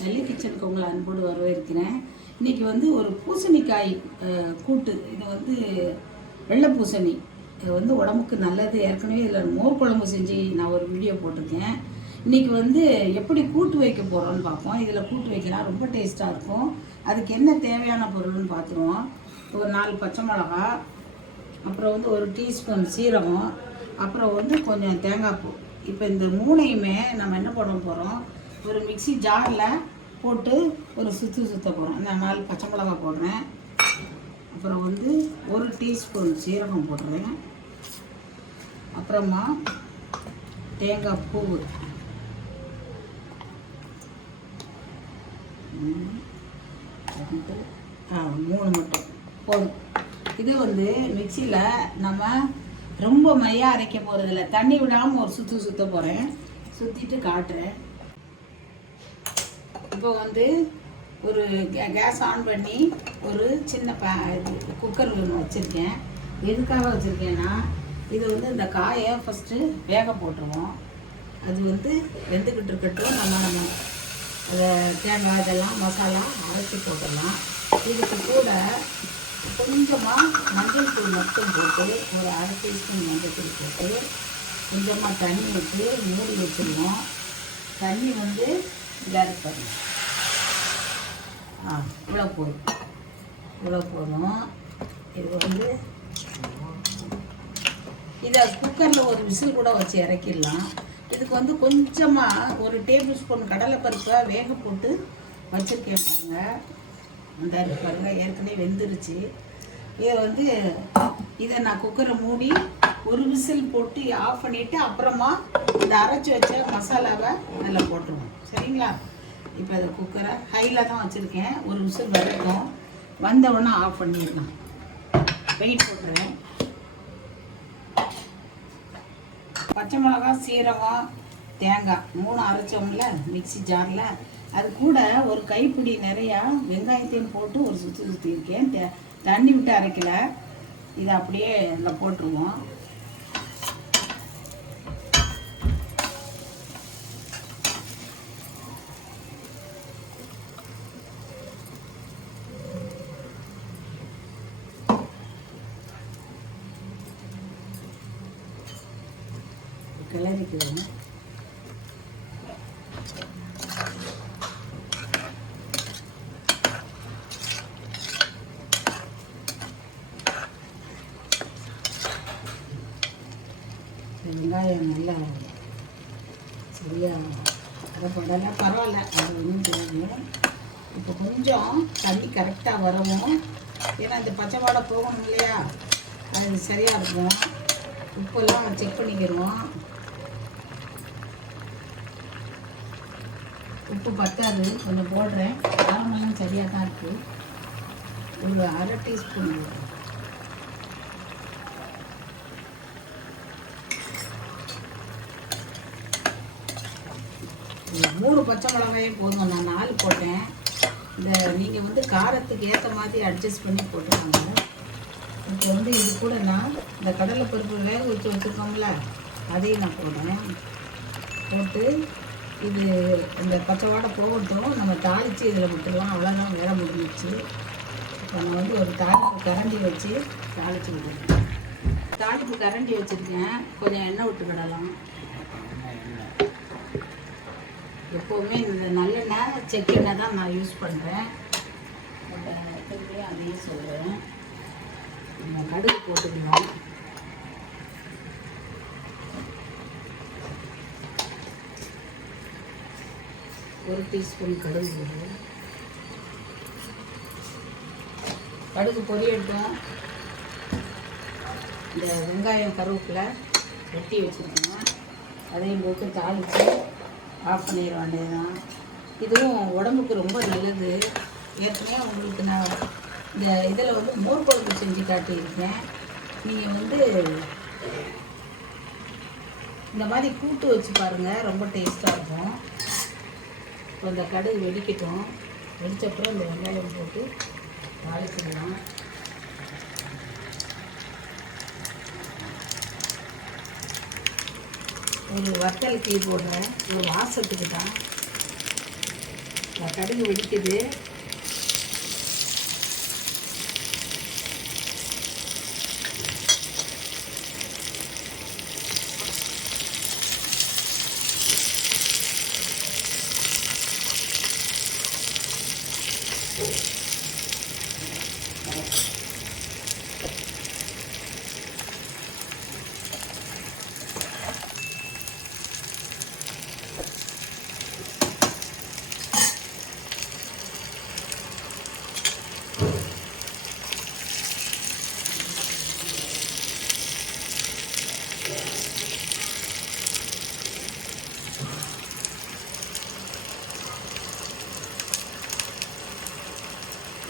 நெல்லி கிச்சனுக்கு உங்களை அன்போடு வரவேற்கிறேன். இன்றைக்கி வந்து ஒரு பூசணிக்காய் கூட்டு. இது வந்து வெள்ளை பூசணி. இது வந்து உடம்புக்கு நல்லது. ஏற்கனவே இதில் மோர் குழம்பு செஞ்சு நான் ஒரு வீடியோ போட்டிருக்கேன். இன்றைக்கி வந்து எப்படி கூட்டு வைக்க போகிறோன்னு பார்ப்போம். இதில் கூட்டு வைக்கலாம், ரொம்ப டேஸ்ட்டாக இருக்கும். அதுக்கு என்ன தேவையான பொருள்னு பார்த்துருவோம். ஒரு 4 பச்சை மிளகா, அப்புறம் வந்து ஒரு டீஸ்பூன் சீரகம், அப்புறம் வந்து கொஞ்சம் தேங்காய் பூ. இப்போ இந்த மூணையுமே நம்ம என்ன பண்ண போகிறோம், ஒரு மிக்சி ஜாரில் போட்டு ஒரு சுற்ற போகிறோம். நான் 4 பச்சை மிளகா போடுறேன். அப்புறம் வந்து ஒரு டீஸ்பூன் சீரகம் போடுறேன். அப்புறமா தேங்காய் பூ 3 மட்டும் போதும். இது வந்து மிக்சியில் நம்ம ரொம்ப மையாக அரைக்க போகிறதில்ல, தண்ணி விடாமல் ஒரு சுற்ற போகிறேன். சுற்றிட்டு காட்டுறேன். இப்போ வந்து ஒரு கேஸ் ஆன் பண்ணி ஒரு சின்ன குக்கர் ஒன்று வச்சுருக்கேன். எதுக்காக வச்சுருக்கேன்னா, இது வந்து இந்த காயை ஃபஸ்ட்டு வேக போட்டுருவோம். அது வந்து வெந்துக்கிட்டு இருக்கட்டும். நம்ம அதை தேங்காய் இதெல்லாம் மசாலா அரைச்சி போட்டுடலாம். இதுக்கு கூட கொஞ்சமாக மஞ்சள் தூள் மட்டும் போட்டு, ஒரு அரை டீஸ்பூன் மஞ்சள் தூள் போட்டு கொஞ்சமாக தண்ணி வச்சு மூடி வச்சுருவோம். தண்ணி வந்து கேஸ் பண்ணணும். இவ்வளோ போதும். இது வந்து இதை குக்கரில் ஒரு விசில் கூட வச்சு இறக்கிடலாம். இதுக்கு வந்து கொஞ்சமாக ஒரு டேபிள் ஸ்பூன் கடலைப்பருப்பை வேக போட்டு வச்சுருக்கேன் பாருங்கள். அந்த பாருங்கள், ஏற்கனவே வெந்துருச்சு. இதை வந்து நான் குக்கரை மூடி ஒரு விசில் போட்டு ஆஃப் பண்ணிவிட்டு அப்புறமா இந்த அரைச்சி வச்ச மசாலாவை அதில் போட்டுருவோம். சரிங்களா? இப்போ அதை குக்கரை ஹையில் தான் வச்சுருக்கேன். ஒரு விசில் வரட்டும். வந்தவுடனே ஆஃப் பண்ணிடலாம். வெயிட் போட்டுறேன். பச்சை மிளகா, சீரகம், தேங்காய் 3 அரைச்சோம்ல மிக்சி ஜாரில், அது கூட ஒரு கைப்பிடி நிறையா வெங்காயத்தையும் போட்டு ஒரு சுற்றிருக்கேன். தண்ணி விட்டு அரைக்கலை. இதை அப்படியே இதில் போட்டுருவோம். கிளறிக்குவோம். வெங்காயம் நல்லா சரியாக அரைப்படலை, பரவாயில்ல, அது ஒன்றும் தெரியாது. இப்போ கொஞ்சம் தண்ணி கரெக்டாக வரவும், ஏன்னா இந்த பச்சை வாடை போகணும் இல்லையா, அது சரியாக இருக்கும். உப்பெல்லாம் செக் பண்ணிக்கிடுவோம். உப்பு பத்தாது, கொஞ்சம் போடுறேன். காரமெல்லாம் சரியாக தான் இருக்குது. ஒரு அரை டீஸ்பூன். ஒரு 3 பச்சை மிளகாயே போதும். நான் 4 போட்டேன். நீங்கள் வந்து காரத்துக்கு ஏற்ற மாதிரி அட்ஜஸ்ட் பண்ணி போட்டுருவாங்க. இப்போ வந்து இது கூட நான் இந்த கடலைப்பருப்பு வேக வச்சு வச்சுருக்கோம்ல, அதையும் நான் போடுறேன். போட்டு இது இந்த பச்சை வாடை போகட்டும். நம்ம தாளித்து இதில் விட்டுருவோம். அவ்வளோதான், வேலை முடிஞ்சிச்சு. இப்போ நான் வந்து ஒரு தாளிப்பு கரண்டி வச்சு தாளித்து விடுறேன். தாளிப்பு கரண்டி வச்சுருக்கேன். கொஞ்சம் எண்ணெய் விட்டுக்கிடலாம். எப்போவுமே இந்த நல்லெண்ணெய், செக்கெண்ணெய் தான் நான் யூஸ் பண்ணுறேன். அதையும் சொல்கிறேன். நம்ம கடுகு போட்டுக்கணும். ஒரு டீஸ்பூன் கடுகு. கடுகு பொரியட்டும். இந்த வெங்காயம், கருவேப்பிலை வெட்டி வச்சுருக்கோம், அதையும் போட்டு தாளித்து ஆஃப் பண்ணிட வேண்டியதுதான். இதுவும் உடம்புக்கு ரொம்ப நல்லது. ஏற்கனவே உங்களுக்கு நான் இந்த இதில் வந்து மோர் குழம்பு செஞ்சு காட்டியிருக்கேன். நீங்கள் வந்து இந்த மாதிரி கூட்டு வச்சு பாருங்கள், ரொம்ப டேஸ்ட்டாக இருக்கும். இப்போ இந்த கடுகு வெடிக்கட்டும். வெடிச்சப்புறம் இந்த வெங்காயம் போட்டு தாளிச்சிடலாம். ஒரு வத்தல் கீ போடுறேன், ஒரு வாசத்துக்கு தான். கடுகு வெடிக்குது.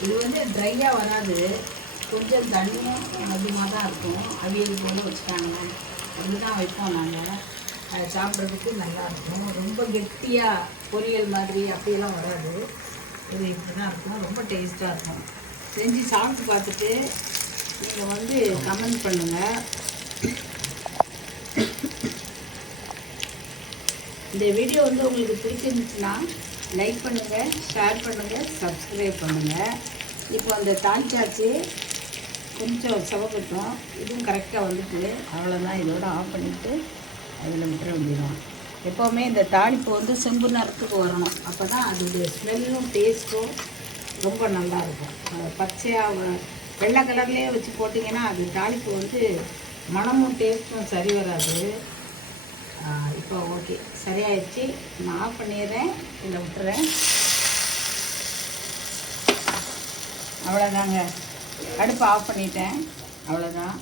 இது வந்து ட்ரையாக வராது, கொஞ்சம் தண்ணியும் அதிகமாக தான் இருக்கும். அவியல் போல் வச்சுட்டாங்க, அப்படி தான் வைப்போம் நாங்கள். அதை சாப்பிட்றதுக்கு நல்லாயிருக்கும். ரொம்ப கெட்டியாக பொரியல் மாதிரி அப்படியெல்லாம் வராது. இது இப்படி தான் இருக்கும், ரொம்ப டேஸ்ட்டாக இருக்கும். செஞ்சு சாப்பிட்டு பார்த்துட்டு நீங்கள் வந்து கமெண்ட் பண்ணுங்கள். இந்த வீடியோ வந்து உங்களுக்கு பிடிச்சிருந்துச்சுன்னா லைக் பண்ணுங்கள், ஷேர் பண்ணுங்கள், சப்ஸ்கிரைப் பண்ணுங்கள். இப்போ அந்த தாளிச்சாச்சு, கொஞ்சம் சிவக்கட்டும். இதுவும் கரெக்டாக வந்துட்டு அவ்வளோதான். இதோட ஆஃப் பண்ணிவிட்டு அதில் விட்டுற வேண்டியதான். எப்போவுமே இந்த தாளிப்பு வந்து செம்பு நிறத்துக்கு வரணும், அப்போ தான் அதோடைய ஸ்மெல்லும் டேஸ்ட்டும் ரொம்ப நல்லாயிருக்கும். பச்சையாக வெள்ளை கலர்லேயே வச்சு போட்டிங்கன்னா அது தாளிப்பு வந்து மணமும் டேஸ்ட்டும் சரி வராது. இப்போ ஓகே, சரியாயிடுச்சு. நான் ஆஃப் பண்ணிடுறேன், இதில் விட்டுறேன். அவ்வளோதாங்க, அடுப்பு ஆஃப் பண்ணிட்டேன். அவ்வளோதான்.